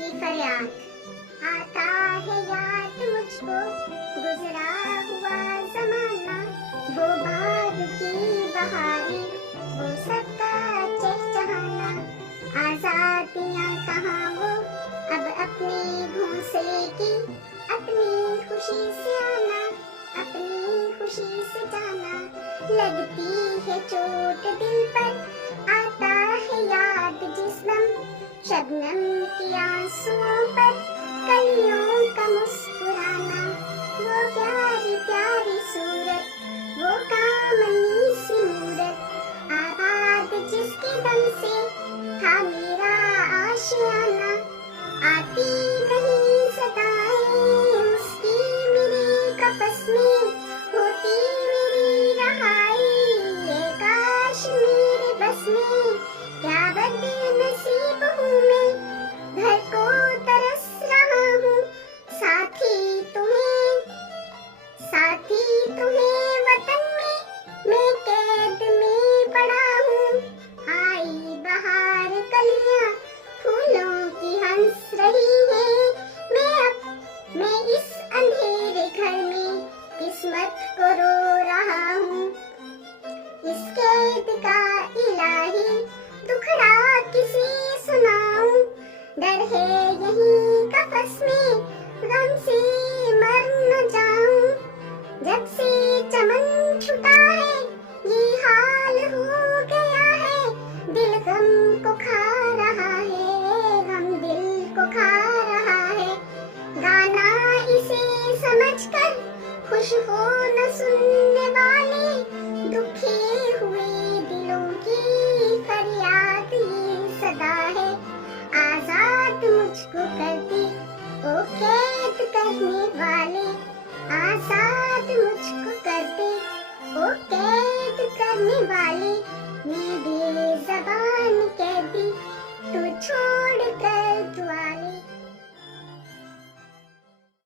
की फरियाद। आता है याद मुझको गुजरा हुआ जमाना, वो बाग की बहारी, वो सबका चहचहाना। आजादियाँ कहाँ वो अब अपने घोंसले की, अपनी खुशी से आना, अपनी खुशी से जाना। लगती है चोट दिल पर, आता है याद जिस दम, शबनम की आंसुओं पर कलियों का मुस्कुराना। वो प्यारी प्यारी सूरत, वो कामनी सी मूरत, आबाद जिसके दम से था मेरा आशियाना। आती नहीं सदाएं उसकी मेरी कपस में, होती मेरी रहाई ये काश मेरे बस में। क्या बदनसीब हूँ मैं, घर को तरस रहा हूँ, साथी तुम्हें वतन में, मैं कैद में पड़ा हूँ। आई बहार कलियां फूलों की हंस रही है, मैं इस अंधेरे घर में किस्मत को रो रहा हूँ। इस कैद का इलाही दुखड़ा किसे सुनाऊं, डर है यहीं कफस में गम से मर न जाऊं। जब से चमन छुटा है ये हाल हो गया है, दिल गम को खा रहा है, गम दिल को खा रहा है। गाना इसे समझकर खुश हो न सुनने वाले, दुखे हुए दिलों की फरियाद ये सदा है। आजाद मुझको कर दे ओ कैद करने वाले, आजाद मुझको कर दे।